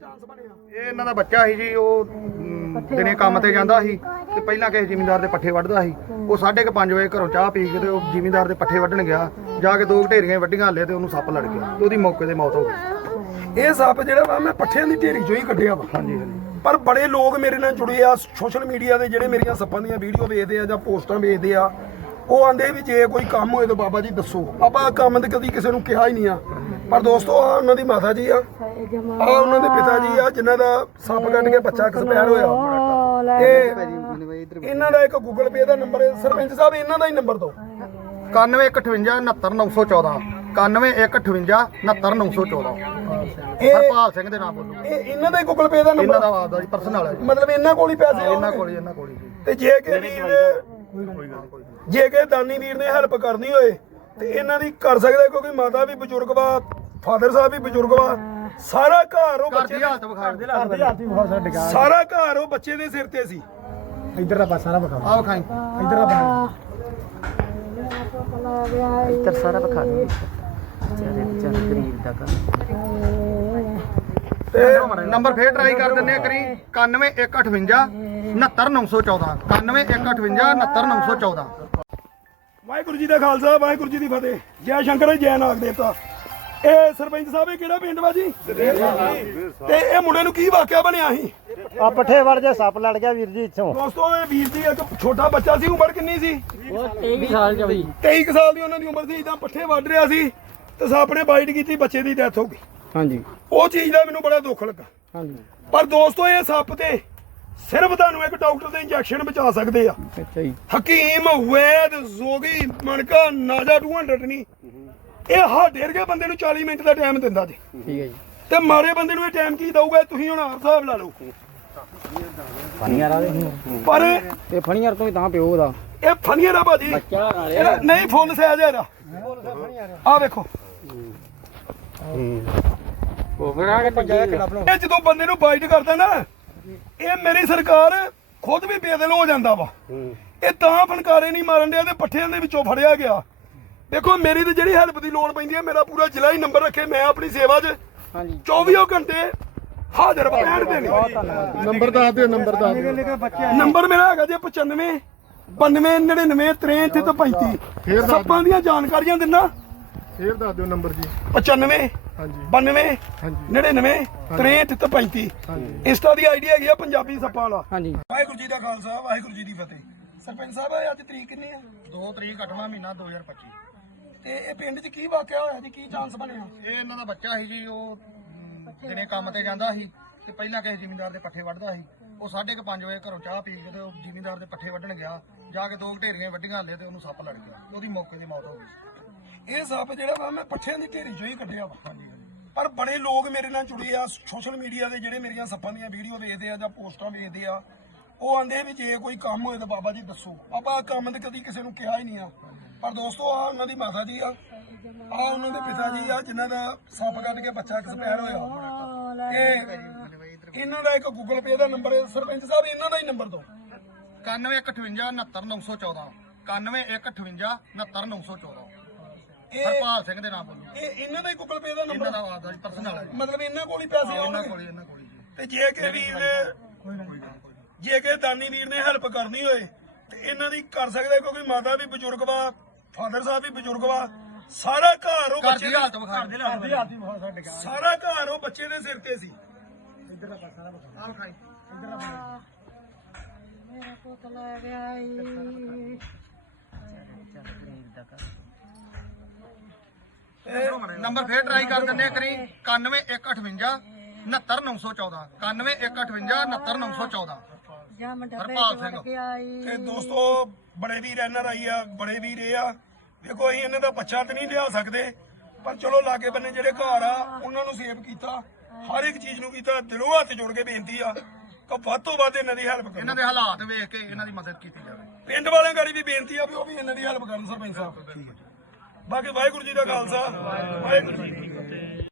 Chance ਬਣਿਆ ਇਹ ਇਹਨਾਂ ਦਾ ਬੱਚਾ ਸੀ ਜੀ ਉਹ ਅਮ, ਦਿਨੇ ਕੰਮ ਤੇ ਜਾਂਦਾ ਸੀ ਤੇ ਪਹਿਲਾਂ ਕਿਸੇ ਜ਼ਿਮੀਂਦਾਰ ਦੇ ਪੱਠੇ ਵੱਢਦਾ ਸੀ। ਉਹ 5:30 ਵਜੇ ਘਰੋਂ ਚਾਹ ਪੀ ਕੇ ਤੇ ਉਹ ਜ਼ਿਮੀਂਦਾਰ ਦੇ ਪੱਠੇ ਵੱਢਣ ਗਿਆ। ਜਾ ਕੇ ਦੋ ਢੇਰੀਆਂ ਵੱਢੀਆਂ ਹੱਲੇ ਤੇ ਉਹਨੂੰ ਸੱਪ ਲੜ ਗਿਆ ਤੇ ਉਹਦੀ ਮੌਕੇ ਤੇ ਮੌਤ ਹੋ ਗਈ। ਇਹ ਸੱਪ ਜਿਹੜਾ ਵਾ ਮੈਂ ਪੱਠਿਆਂ ਦੀ ਢੇਰੀ ਚੋਂ ਹੀ ਕੱਢਿਆ ਵਾ। ਹਾਂਜੀ ਹਾਂਜੀ। ਪਰ ਬੜੇ ਲੋਕ ਮੇਰੇ ਨਾਲ ਜੁੜੇ ਆ ਸੋਸ਼ਲ ਮੀਡੀਆ ਦੇ ਜਿਹੜੇ ਮੇਰੀਆਂ ਸੱਪਾਂ ਦੀਆਂ ਵੀਡੀਓ ਵੇਖਦੇ ਆ ਜਾਂ ਪੋਸਟਾਂ ਵੇਖਦੇ ਆ। ਉਹ ਆਂਦੇ ਵੀ ਜੇ ਕੋਈ ਕੰਮ ਹੋਏ ਤਾਂ ਬਾਬਾ ਜੀ ਦੱਸੋ। ਆਪਾਂ ਕੰਮ ਤੇ ਕਦੀ ਕਿਸੇ ਨੂੰ ਕਿਹਾ ਹੀ ਨਹੀਂ ਆ। ਪਰ ਦੋਸਤੋ ਆ ਉਹਨਾਂ ਦੀ ਮਾਤਾ ਜੀ ਆ। ਆ ਉਹਨਾਂ ਦੇ ਪਿਤਾ ਜੀ ਆ ਜਿਨ੍ਹਾਂ ਦਾ ਸੱਪ ਕੱਢ ਕੇ ਬੱਚਾ ਐਕਸਪਾਇਰ ਹੋਇਆ। ਤੇ ਇਹਨਾਂ ਦਾ ਇੱਕ ਗੂਗਲ ਪੇ ਦਾ ਨੰਬਰ ਹੈ। ਸਰਪੰਚ ਸਾਹਿਬ ਇਹਨਾਂ ਦਾ ਹੀ ਨੰਬਰ ਦਿਓ। 9158 69914 ਇਹ ਹਰਪਾਲ ਸਿੰਘ ਦੇ ਨਾਮ ਬੋਲੋ। ਇਹ ਇਹਨਾਂ ਦਾ ਹੀ ਗੂਗਲ ਪੇ ਦਾ ਇਹਨਾਂ ਨੰਬਰ ਦਾ ਆਪਦਾ ਜੀ ਪਰਸਨਲ ਹੈ ਮਤਲਬ ਇਹਨਾਂ ਕੋਲ ਹੀ ਪੈਸੇ ਇਹਨਾਂ। ਕੋਲ ਹੀ ਇਹਨਾਂ ਕੋਲ ਹੀ। ਤੇ ਜੇ ਕਿ ਵੀਰ ਜੇ ਕਿ ਦਾਨੀ ਵੀਰ ਨੇ ਹੈਲਪ ਕਰਨੀ ਹੋਏ ਤੇ ਇਹਨਾਂ ਦੀ ਕਰ ਸਕਦਾ ਕਿਉਂਕਿ ਮਾਤਾ ਵੀ ਬਜ਼ੁਰਗ ਵਾ ਫਾਦਰ ਸਾਹਿਬ ਵੀ ਬਜ਼ੁਰਗ ਵਾ। ਸਾਰਾ ਘਰ ਉਹ ਘਰ ਬੱਚੇ ਦੀ ਹਾਲਤ ਵਿਖਾ ਦਿਓ ਸਾਰਾ ਘਰ ਉਹ ਬੱਚੇ ਦੇ ਸਿਰ ਤੇ ਸੀ। ਇਧਰ ਦਾ ਪਾਸਾ ਸਾਰਾ ਬਖਾ ਆ ਵਿਖਾਈ। ਇਧਰ ਦਾ ਬਣਾ ਇੱਧਰ ਸਾਰਾ ਵਿਖਾ ਦਿਓ। ਵਿਚਾਰੇ ਵਿਚਾਰੇ ਗਰੀਬ ਦਾ ਕੰਮ ਤੇ ਨੰਬਰ ਫੇਰ ਟਰਾਈ ਕਰ ਦਿੰਨੇ ਆ ਕਰੀ। 9158 69914 9158 69914 ਵਾਹਿਗੁਰੂ ਜੀ ਦਾ ਖਾਲਸਾ ਵਾਹਿਗੁਰੂ ਜੀ ਦੀ ਫਤਿਹ। ਜੈ ਸ਼ੰਕਰ ਜੈ ਨਾਗ ਦੇਵਤਾ। ਇਹ ਸਰਪੰਚ ਸਾਹਿਬ ਇਹ ਕਿਹੜਾ ਪਿੰਡ ਵਾ ਜੀ? ਤੇ ਇਹ ਮੁੰਡੇ ਨੂੰ ਕੀ ਵਾਕਿਆ ਬਣਿਆ ਸੀ? ਆ ਪੱਠੇ ਵੜ ਜੇ ਸੱਪ ਲੜ ਗਿਆ ਵੀਰ ਜੀ ਇੱਥੋਂ। ਦੋਸਤੋ ਇਹ ਵੀਰ ਜੀ ਇੱਕ ਛੋਟਾ ਬੱਚਾ ਸੀ ਉਮਰ ਕਿੰਨੀ ਸੀ? 23 ਸਾਲ ਚ ਬਈ 23 ਕੁ ਸਾਲ ਦੀ ਉਹਨਾਂ ਦੀ ਉਮਰ ਸੀ ਇਦਾਂ ਪੱਠੇ ਵੱਢ ਰਿਹਾ ਸੀ ਤੇ ਸੱਪ ਨੇ ਬਾਈਟ ਕੀਤੀ ਬੱਚੇ ਦੀ ਡੈਥ ਹੋ ਗਈ। ਹਾਂਜੀ। ਉਹ ਚੀਜ਼ ਦਾ ਮੈਨੂੰ ਬੜਾ ਦੁੱਖ ਲੱਗਾ। ਹਾਂਜੀ। ਪਰ ਦੋਸਤੋ ਇਹ ਸੱਪ ਤੇ ਸਿਰਫ ਤੁਹਾਨੂੰ ਇੱਕ ਡਾਕਟਰ ਦੇ ਇੰਜੈਕਸ਼ਨ ਬਚਾ ਸਕਦੇ ਆ। ਅੱਛਾ ਜੀ। ਹਕੀਮ ਵੈਦ ਜ਼ੋਗੀ ਮਣਕਾ ਨਾਜਾ 200 ਨਹੀਂ ਇਹ ਹਾਡੇ ਵਰਗੇ ਬੰਦੇ ਨੂੰ 40 ਮਿੰਟ ਦਾ ਟਾਈਮ ਦਿੰਦਾ ਜੀ। ਠੀਕ ਹੈ ਜੀ। ਤੇ ਮਾਰੇ ਬੰਦੇ ਨੂੰ ਇਹ ਟਾਈਮ ਕੀ ਦਊਗਾ? ਤੁਸੀਂ ਹੁਣ ਆਪ ਹਿਸਾਬ ਲਾ ਲਓ। ਫਣੀਆਂ ਰਾ ਪਰ ਇਹ ਫਣੀਆਂ ਤੋਂ ਹੀ ਤਾਂ ਪਿਓ ਦਾ। ਇਹ ਫਨੀਅਰ ਆ ਭਾਜੀ ਨਹੀਂ ਫੁੱਲ ਸਾਈਜ਼ ਹੈ ਇਹਦਾ। ਆ ਵੇਖੋ। ਉਹ ਫਿਰ ਆ ਕੇ ਪੰਜਾ ਕਿਹੜਾ ਇਹ ਜਦੋਂ ਬੰਦੇ ਨੂੰ ਬਾਈਟ ਕਰਦਾ ਨਾ ਇਹ ਮੇਰੀ ਸਰਕਾਰ ਖੁਦ ਵੀ ਬੇਦਿਲ ਹੋ ਜਾਂਦਾ ਵਾ। ਇਹ ਤਾਂ ਫਨਕਾਰੇ ਨਹੀਂ ਮਾਰਨ ਡਿਆ ਤੇ ਪੱਠਿਆਂ ਦੇ ਵਿੱਚੋਂ ਫੜਿਆ ਗਿਆ। ਦੇਖੋ ਮੇਰੀ ਤੇ ਜਿਹੜੀ ਹੈਲਪ ਦੀ ਲੋੜ ਪੈਂਦੀ ਹੈ ਮੇਰਾ ਪੂਰਾ ਜ਼ਿਲ੍ਹਾ ਹੀ ਨੰਬਰ ਰੱਖੇ ਮੈਂ ਆਪਣੀ ਸੇਵਾ 'ਚ ਹਾਂਜੀ। 24 ਘੰਟੇ ਹਾਜ਼ਰ ਬੈਠ ਦੇ ਨੇ ਨੰਬਰ ਦੱਸ ਦਿਓ ਨੰਬਰ ਦੱਸ ਦਿਓ। ਨੰਬਰ ਮੇਰਾ ਹੈਗਾ ਜੀ 95 92 99 63 ਤੇ 35 ਸੱਪਾਂ ਦੀਆਂ ਜਾਣਕਾਰੀਆਂ ਦਿੰਨਾ ਫੇਰ ਦੱਸ ਦਿਓ ਨੰਬਰ ਜੀ। 95 ਹਾਂਜੀ। 92 ਹਾਂਜੀ। 99 63 ਤੇ 35 ਇੰਸਟਾ ਦੀ ਆਈਡੀ ਹੈਗੀ ਆ ਪੰਜਾਬੀ ਸੱਪਾਂ ਵਾਲਾ। ਹਾਂਜੀ। ਵਾਹਿਗੁਰੂ ਜੀ ਦਾ ਖਾਲਸਾ ਵਾਹਿਗੁਰੂ ਜੀ ਦੀ ਫਤਿਹ। ਸਰਪੰਚ ਸਾਹਿਬ ਅੱਜ ਤਰੀਕ ਕਿੰਨੀ ਆ? 2 ਤਰੀਕ 8ਵਾਂ ਮਹੀਨਾ 2025 ਤੇ ਇਹ ਪਿੰਡ 'ਚ ਕੀ ਵਾਕਿਆ ਹੋਇਆ ਜੀ? ਕੀ ਚਾਂਸ ਬਣਿਆ? ਇਹ ਇਹਨਾਂ ਦਾ ਬੱਚਾ ਸੀ ਜੀ ਉਹ ਦਿਨੇ ਕੰਮ ਤੇ ਜਾਂਦਾ ਸੀ ਤੇ ਪਹਿਲਾਂ ਕਿਸੇ ਜ਼ਿਮੀਂਦਾਰ ਦੇ ਪੱਠੇ ਵੱਢਦਾ ਸੀ। ਉਹ 5:30 ਵਜੇ ਘਰੋਂ ਚਾਹ ਪੀ ਕੇ ਤੇ ਉਹ ਜ਼ਿਮੀਂਦਾਰ ਦੇ ਪੱਠੇ ਵੱਢਣ ਗਿਆ। ਜਾ ਕੇ ਦੋ ਢੇਰੀਆਂ ਵੱਢੀਆਂ ਹੱਲੇ ਤੇ ਉਹਨੂੰ ਸੱਪ ਲੜ ਗਿਆ। ਉਹਦੀ ਮੌਕੇ ਤੇ ਮੌਤ ਹੋ ਗਈ। ਇਹ ਸੱਪ ਜਿਹੜਾ ਵਾ ਮੈਂ ਪੱਠਿਆਂ ਦੀ ਢੇਰੀ ਚੋਂ ਹੀ ਕੱਢਿਆ ਵਾ। ਪਰ ਬੜੇ ਲੋਕ ਮੇਰੇ ਨਾਲ ਜੁੜੇ ਆ ਸੋਸ਼ਲ ਮੀਡੀਆ ਦੇ ਜਿਹੜੇ ਮੇਰੀਆਂ ਸੱਪਾਂ ਦੀਆਂ ਵੀਡੀਓ ਵੇਖਦੇ ਆ ਜਾਂ ਪੋਸਟਾਂ ਵੇਖਦੇ ਆ ਉਹ ਆਂਦੇ ਵੀ ਜੇ ਕੋਈ ਕੰਮ ਹੋਏ ਤਾਂ ਬਾਬਾ ਜੀ ਦੱਸੋ। ਆਪਾਂ ਕੰਮ ਤੇ ਕਦੀ ਕਿਸੇ ਨੂੰ ਕਿਹਾ ਹੀ ਨਹੀਂ ਆ। ਪਰ ਦੋਸਤੋ ਆ ਉਹਨਾਂ ਦੀ ਮਾਤਾ ਜੀ ਆ। ਆ ਉਹਨਾਂ ਦੇ ਪਿਤਾ ਜੀ ਆ ਜਿਨ੍ਹਾਂ ਦਾ ਸੱਪ ਕੱਢ ਕੇ ਬੱਚਾ ਐਕਸਪਾਇਰ ਹੋਇਆ। ਇਹ ਇਹਨਾਂ ਦਾ ਇੱਕ ਗੂਗਲ ਪੇ ਦਾ ਨੰਬਰ ਹੈ ਸਰਪੰਚ ਸਾਹਿਬ ਇਹਨਾਂ ਦਾ ਹੀ ਨੰਬਰ ਦਿਓ। 9158 69914 9158 69914 ਇਹ ਹਰਪਾਲ ਸਿੰਘ ਦੇ ਨਾਮ ਬੋਲੋ ਇਹ ਇਹਨਾਂ ਦਾ ਹੀ ਗੂਗਲ ਪੇ ਦਾ ਇਹਨਾਂ ਨੰਬਰ ਦਾ ਆਪਦਾ ਜੀ ਪਰਸਨਲ ਹੈ ਜੀ ਮਤਲਬ ਇਹਨਾਂ ਕੋਲ ਹੀ ਪੈਸੇ ਇਹਨਾਂ ਆਉਣਗੇ ਕੋਲ ਹੀ ਇਹਨਾਂ ਕੋਲ ਹੀ ਜੀ ਤੇ ਜੇ ਕਿ ਵੀਰ ਨੇ ਜੇ ਕਿ ਦਾਨੀ ਵੀਰ ਨੇ ਹੈਲਪ ਕਰਨੀ ਹੋਏ ਤੇ ਇਹਨਾਂ ਦੀ ਕਰ ਸਕਦਾ ਕਿਉਂਕਿ ਮਾਤਾ ਵੀ ਬਜ਼ੁਰਗ ਵਾ ਫਾਦਰ ਸਾਹਿਬ ਵੀ ਬਜ਼ੁਰਗ ਵਾ ਸਾਰਾ ਘਰ ਉਹ ਘਰ ਬੱਚੇ ਦੀ ਹਾਲਤ ਵਿਖਾ ਦਿਓ ਸਾਰਾ ਘਰ ਉਹ ਬੱਚੇ ਦੇ ਸਿਰ ਤੇ ਸੀ ਆ ਵਿਖਾਈ ਮੇਰਾ ਪੁੱਤ ਲੈ ਗਿਆ ਈ ਵਿਚਾਰੇ ਗਰੀਬ ਦਾ ਕੰਮ ਨੰਬਰ ਫੇਰ ਟਰਾਈ ਕਰ ਦਿੰਨੇ ਆ ਕਰੀ। 9158 69914 9158 69914 ਜਾਂ ਮੁੰਡਾ ਹਰਪਾਲ ਭੇਜ ਸਿੰਘ। ਕੇ ਆਈ। ਤੇ ਦੋਸਤੋ ਬੜੇ ਵੀਰ ਐਨਆਰ ਆਈ ਆ ਬੜੇ ਵੀਰ ਇਹ ਆ। ਵੇਖੋ ਅਸੀਂ ਇਹਨਾਂ ਦਾ ਬੱਚਾ ਤੇ ਨਹੀਂ ਲਿਆ ਸਕਦੇ ਪਰ ਚਲੋ ਲਾਗੇ ਬੰਨੇ ਜਿਹੜੇ ਘਰ ਆ ਉਹਨਾਂ ਨੂੰ ਸੇਵ ਕੀਤਾ। ਹਰ ਇੱਕ ਚੀਜ਼ ਨੂੰ ਕੀਤਾ ਦਿਲੋਂ ਹੱਥ ਜੋੜ ਕੇ ਬੇਨਤੀ ਆ ਕਿ ਵੱਧ ਤੋਂ ਵੱਧ ਇਹਨਾਂ ਦੀ ਹੈਲਪ ਕਰੋ। ਇਹਨਾਂ ਦੇ ਹਾਲਾਤ ਵੇਖ ਕੇ ਇਹਨਾਂ ਦੀ ਮਦਦ ਕੀਤੀ ਜਾਵੇ। ਪਿੰਡ ਵਾਲਿਆਂ ਗਾੜੀ ਵੀ ਬੇਨਤੀ ਆ ਵੀ ਉਹ ਵੀ ਇਹਨਾਂ ਦੀ ਹੈਲਪ ਕਰਨ ਸਰਪੰਚ ਸਾਹਿਬ। ਬਾਕੀ ਵਾਹਿਗੁਰੂ ਜੀ ਦਾ ਖਾਲਸਾ ਵਾਹਿਗੁਰੂ ਜੀ